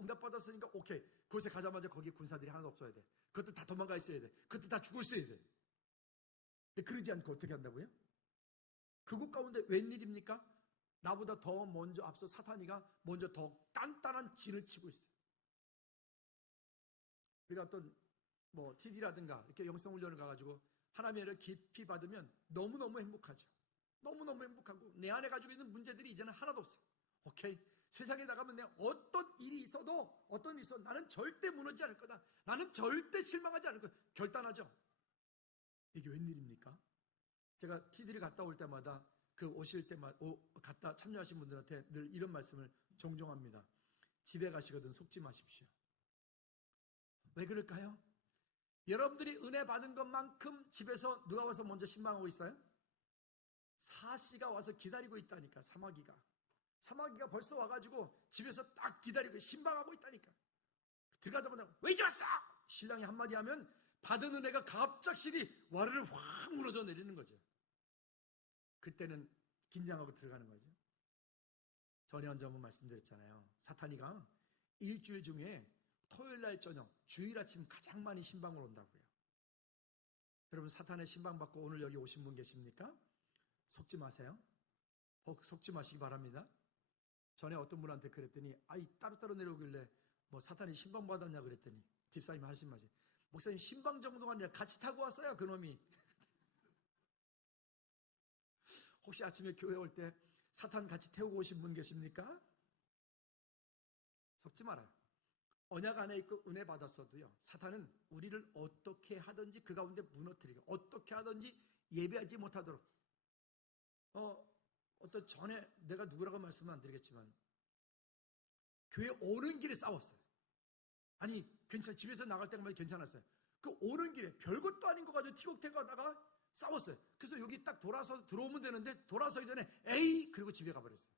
응답 받았으니까 오케이. 그곳에 가자마자 거기 군사들이 하나도 없어야 돼. 그것도 다 도망가 있어야 돼. 그것도 다 죽어 있어야 돼. 근데 그러지 않고 어떻게 한다고요? 그곳 가운데 웬일입니까? 나보다 더 먼저 앞서 사탄이가 먼저 더 단단한 진을 치고 있어요. 우리가 어떤 TD라든가 이렇게 영성훈련을 가가지고 하나님의 깊이 받으면 너무너무 행복하죠. 너무너무 행복하고 내 안에 가지고 있는 문제들이 이제는 하나도 없어요. 오케이. 세상에 나가면 내가 어떤 일이 있어도 나는 절대 무너지지 않을 거다. 나는 절대 실망하지 않을 거다. 결단하죠. 이게 웬일입니까? 제가 TD를 갔다 올 때마다 그 오실 때마다 갔다 참여하신 분들한테 늘 이런 말씀을 종종 합니다. 집에 가시거든 속지 마십시오. 왜 그럴까요? 여러분들이 은혜 받은 것만큼 집에서 누가 와서 먼저 신방하고 있어요? 사시가 와서 기다리고 있다니까. 사마귀가 벌써 와가지고 집에서 딱 기다리고 신방하고 있다니까. 들어가자마자 왜 이제 왔어? 신랑이 한마디 하면 받은 은혜가 갑작스레 와르르 확 무너져 내리는 거죠. 그때는 긴장하고 들어가는 거죠. 전에 언제 한번 말씀드렸잖아요. 사탄이가 일주일 중에 토요일날 저녁, 주일 아침 가장 많이 신방을 온다고요. 여러분 사탄의 신방 받고 오늘 여기 오신 분 계십니까? 속지 마세요. 속지 마시기 바랍니다. 전에 어떤 분한테 그랬더니 따로따로 내려오길래 사탄이 신방 받았냐 그랬더니 집사님이 하신 말이 목사님 신방 정도가 아니라 같이 타고 왔어요 그놈이. 혹시 아침에 교회 올 때 사탄 같이 태우고 오신 분 계십니까? 속지 말아요. 언약 안에 있고 은혜 받았어도요 사탄은 우리를 어떻게 하든지 그 가운데 무너뜨리고 어떻게 하든지 예배하지 못하도록 어떤 전에 내가 누구라고 말씀은 안 드리겠지만 교회 오는 길에 싸웠어요. 아니 집에서 나갈 때만 괜찮았어요. 그 오는 길에 별것도 아닌 거 가지고 티격태격 하다가 싸웠어요. 그래서 여기 딱 돌아서 들어오면 되는데 돌아서기 전에 에이 그리고 집에 가버렸어요.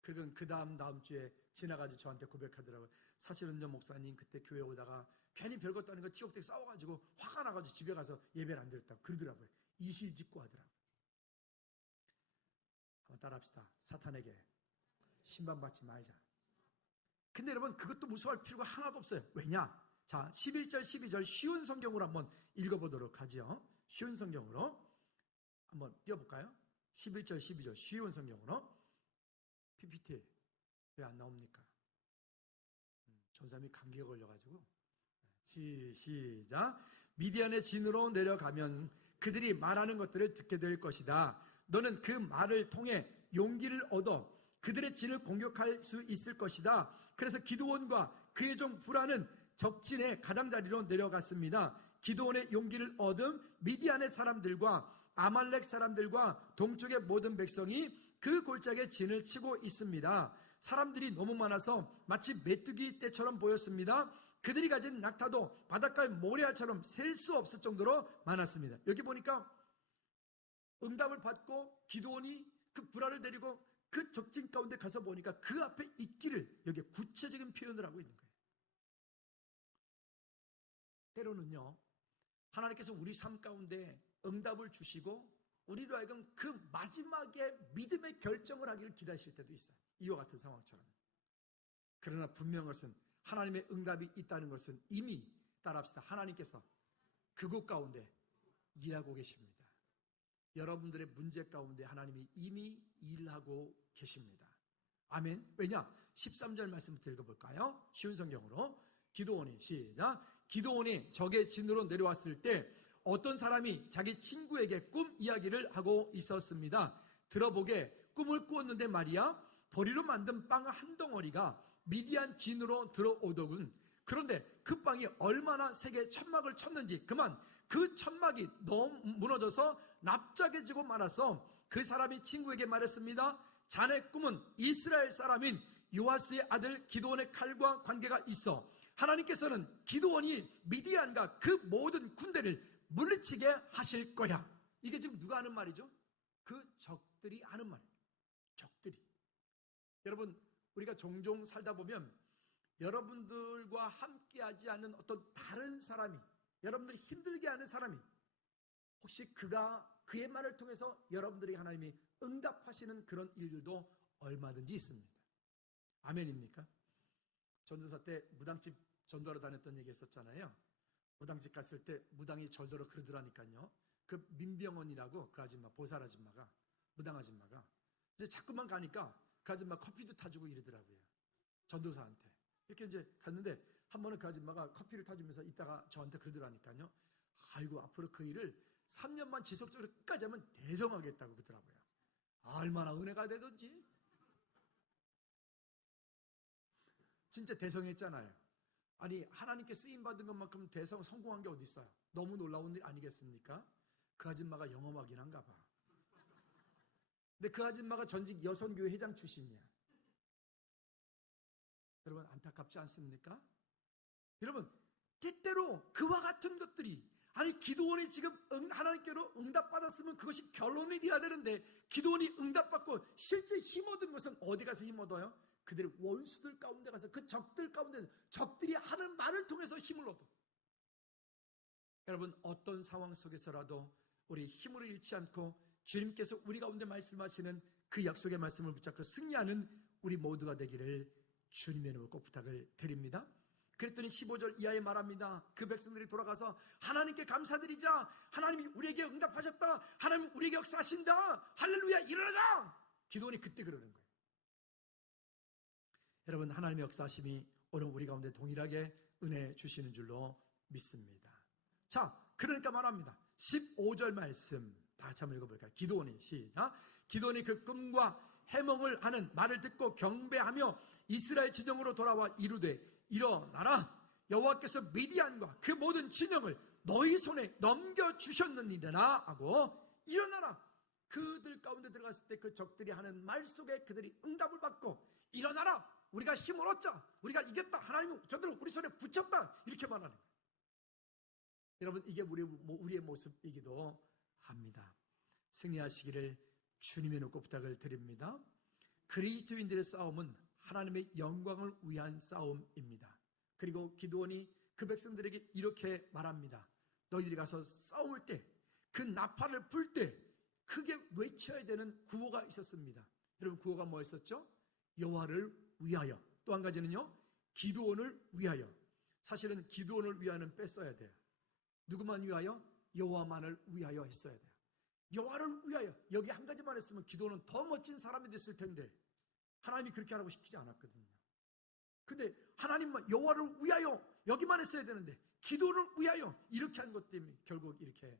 그건 그 다음 주에 지나가지고 저한테 고백하더라고요. 사실은 목사님 그때 교회 오다가 괜히 별것도 아닌 거 티격태격 싸워가지고 화가 나가지고 집에 가서 예배를 안 드렸다고 그러더라고요. 이실직고 하더라고요. 한번 따라합시다. 사탄에게 신방받지 말자. 근데 여러분 그것도 무서워할 필요가 하나도 없어요. 왜냐? 자 11절 12절 쉬운 성경으로 한번 읽어보도록 하죠. 쉬운 성경으로 한번 띄워볼까요? 11절 12절 쉬운 성경으로. PPT 왜 안 나옵니까? 전사님이 감기가 걸려가지고. 시작. 미디안의 진으로 내려가면 그들이 말하는 것들을 듣게 될 것이다. 너는 그 말을 통해 용기를 얻어 그들의 진을 공격할 수 있을 것이다. 그래서 기드온과 그의 종 불하는 적진의 가장자리로 내려갔습니다. 기드온의 용기를 얻은 미디안의 사람들과 아말렉 사람들과 동쪽의 모든 백성이 그 골짜기에 진을 치고 있습니다. 사람들이 너무 많아서 마치 메뚜기 떼처럼 보였습니다. 그들이 가진 낙타도 바닷가의 모래알처럼 셀 수 없을 정도로 많았습니다. 여기 보니까 응답을 받고 기드온이 그 불화를 데리고 그 적진 가운데 가서 보니까 그 앞에 있기를 여기에 구체적인 표현을 하고 있는 거예요. 때로는요 하나님께서 우리 삶 가운데 응답을 주시고 우리로 하여금 그 마지막에 믿음의 결정을 하기를 기다리실 때도 있어요. 이와 같은 상황처럼. 그러나 분명한 것은 하나님의 응답이 있다는 것은 이미 따라합시다. 하나님께서 그곳 가운데 일하고 계십니다. 여러분들의 문제 가운데 하나님이 이미 일하고 계십니다. 아멘. 왜냐? 13절 말씀부터 읽어볼까요? 쉬운 성경으로. 기드온이 시작. 기드온이 적의 진으로 내려왔을 때 어떤 사람이 자기 친구에게 꿈 이야기를 하고 있었습니다. 들어보게 꿈을 꾸었는데 말이야 보리로 만든 빵 한 덩어리가 미디안 진으로 들어오더군. 그런데 그 빵이 얼마나 세게 천막을 쳤는지 그만 그 천막이 너무 무너져서 납작해지고 말아서 그 사람이 친구에게 말했습니다. 자네 꿈은 이스라엘 사람인 요아스의 아들 기드온의 칼과 관계가 있어. 하나님께서는 기드온이 미디안과 그 모든 군대를 물리치게 하실 거야. 이게 지금 누가 하는 말이죠? 그 적들이 하는 말. 적들이. 여러분, 우리가 종종 살다 보면 여러분들과 함께하지 않는 어떤 다른 사람이, 여러분들이 힘들게 하는 사람이, 혹시 그의 말을 통해서 여러분들이 하나님이 응답하시는 그런 일들도 얼마든지 있습니다. 아멘입니까? 전도사 때 무당집 전도하러 다녔던 얘기 했었잖아요. 무당집 갔을 때 무당이 절더러 그러더라니까요. 그 민병원이라고 그 아줌마, 보살 아줌마가, 무당 아줌마가 이제 자꾸만 가니까 그 아줌마 커피도 타주고 이러더라고요. 전도사한테. 이렇게 이제 갔는데 한 번은 그 아줌마가 커피를 타주면서 이따가 저한테 그러더라니까요. 아이고, 앞으로 그 일을 3년만 지속적으로 끝까지 하면 대성하겠다고 그러더라고요. 얼마나 은혜가 되든지. 진짜 대성했잖아요. 아니, 하나님께 쓰임받은 것만큼 대성 성공한 게 어디 있어요? 너무 놀라운 일 아니겠습니까? 그 아줌마가 영험하긴 한가 봐. 근데 그 아줌마가 전직 여선교회 회장 출신이야. 여러분, 안타깝지 않습니까? 여러분, 때때로 그와 같은 것들이, 아니, 기드온이 지금 하나님께로 응답받았으면 그것이 결론이 돼야 되는데, 기드온이 응답받고 실제 힘 얻은 것은 어디 가서 힘 얻어요? 그들의 원수들 가운데 가서, 그 적들 가운데, 적들이 하는 말을 통해서 힘을 얻어. 여러분, 어떤 상황 속에서라도 우리 힘을 잃지 않고 주님께서 우리 가운데 말씀하시는 그 약속의 말씀을 붙잡고 승리하는 우리 모두가 되기를 주님의 이름으로 꼭 부탁을 드립니다. 그랬더니 15절 이하에 말합니다. 그 백성들이 돌아가서 하나님께 감사드리자. 하나님이 우리에게 응답하셨다. 하나님 우리에게 역사하신다. 할렐루야, 일어나자. 기도원이 그때 그러는 거예요. 여러분, 하나님의 역사하심이 오늘 우리 가운데 동일하게 은혜 주시는 줄로 믿습니다. 자, 그러니까 말합니다. 15절 말씀 다 같이 한번 읽어볼까요? 기드온이, 시작. 기드온이 그 꿈과 해몽을 하는 말을 듣고 경배하며 이스라엘 진영으로 돌아와 이르되 일어나라. 여호와께서 미디안과 그 모든 진영을 너희 손에 넘겨주셨느니라 하고 일어나라. 그들 가운데 들어갔을 때 그 적들이 하는 말 속에 그들이 응답을 받고 일어나라. 우리가 힘을 얻자. 우리가 이겼다. 하나님은 저들을 우리 손에 붙였다. 이렇게 말하는 거예요. 여러분, 이게 우리의 모습이기도 합니다. 승리하시기를 주님의 이름으로 부탁을 드립니다. 그리스도인들의 싸움은 하나님의 영광을 위한 싸움입니다. 그리고 기드온이 그 백성들에게 이렇게 말합니다. 너희들이 가서 싸울 때, 그 나팔을 불 때 크게 외쳐야 되는 구호가 있었습니다. 여러분, 구호가 뭐였었죠? 여호와를 위하여. 또 한 가지는요, 기드온을 위하여. 사실은 기드온을 위하여는 뺐어야 돼요. 누구만 위하여? 여호와만을 위하여 했어야 돼요. 여호와를 위하여. 여기 한 가지만 했으면 기드온은 더 멋진 사람이 됐을 텐데 하나님이 그렇게 하라고 시키지 않았거든요. 근데 하나님만 여호와를 위하여 여기만 했어야 되는데 기도를 위하여 이렇게 한 것 때문에 결국 이렇게.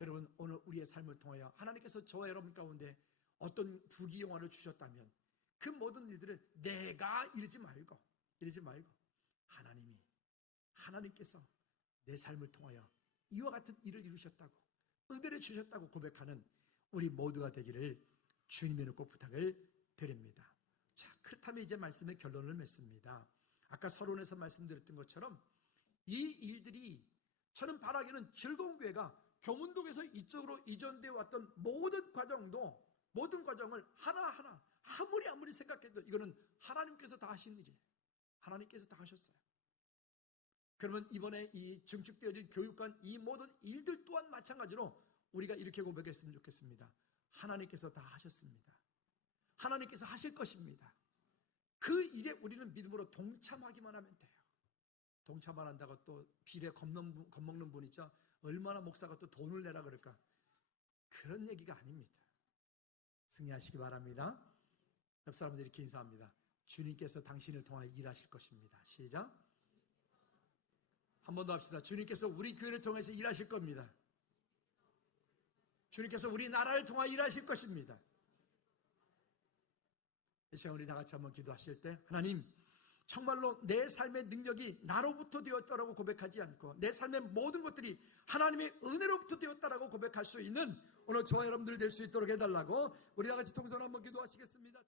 여러분, 오늘 우리의 삶을 통하여 하나님께서 저와 여러분 가운데 어떤 부귀영화를 주셨다면 그 모든 일들을 내가 이러지 말고 하나님께서 내 삶을 통하여 이와 같은 일을 이루셨다고, 은혜를 주셨다고 고백하는 우리 모두가 되기를 주님의 이름으로 꼭 부탁을 드립니다. 자, 그렇다면 이제 말씀의 결론을 맺습니다. 아까 서론에서 말씀드렸던 것처럼 이 일들이, 저는 바라기는 즐거운 교회가 교문동에서 이쪽으로 이전되어 왔던 모든 과정을 하나하나 아무리 생각해도 이거는 하나님께서 다 하신 일이에요. 하나님께서 다 하셨어요. 그러면 이번에 이 증축되어진 교육관 이 모든 일들 또한 마찬가지로 우리가 이렇게 고백했으면 좋겠습니다. 하나님께서 다 하셨습니다. 하나님께서 하실 것입니다. 그 일에 우리는 믿음으로 동참하기만 하면 돼요. 동참을 한다고 또 비례 겁먹는 분 있죠? 얼마나 목사가 또 돈을 내라 그럴까? 그런 얘기가 아닙니다. 승리하시기 바랍니다. 옆 사람들 이렇게 인사합니다. 주님께서 당신을 통하여 일하실 것입니다. 시작. 한 번 더 합시다. 주님께서 우리 교회를 통해서 일하실 겁니다. 주님께서 우리 나라를 통하여 일하실 것입니다. 이 시간 우리 다 같이 한번 기도하실 때, 하나님, 정말로 내 삶의 능력이 나로부터 되었다라고 고백하지 않고 내 삶의 모든 것들이 하나님의 은혜로부터 되었다라고 고백할 수 있는 오늘 저와 여러분들이 될 수 있도록 해달라고 우리 다 같이 통성으로 한번 기도하시겠습니다.